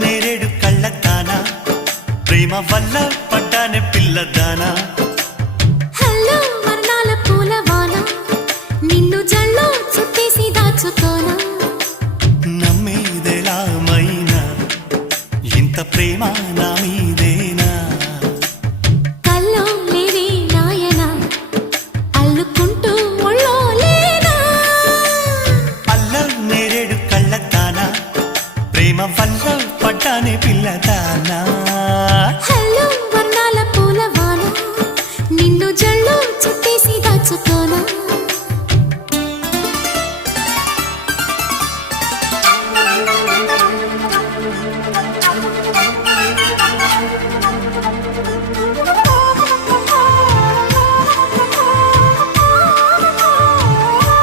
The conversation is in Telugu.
నేరేడు కళ్ళతానా ప్రేమ వల్ల పడ్డానే పిల్లదానా హల్లో వర్ణాల పూలవాన నిన్ను జల్లో చుట్టేసి దాచుకోనా నమ్మేదెలా మైనా ఇంత ప్రేమ నా మీదేనా కల్లో లేవే నాయనా అల్లుకుంటూ ఒళ్ళో లేనా నేరేడు కళ్ళతానా ప్రేమ వల్ల పడ్డానే పిల్లదా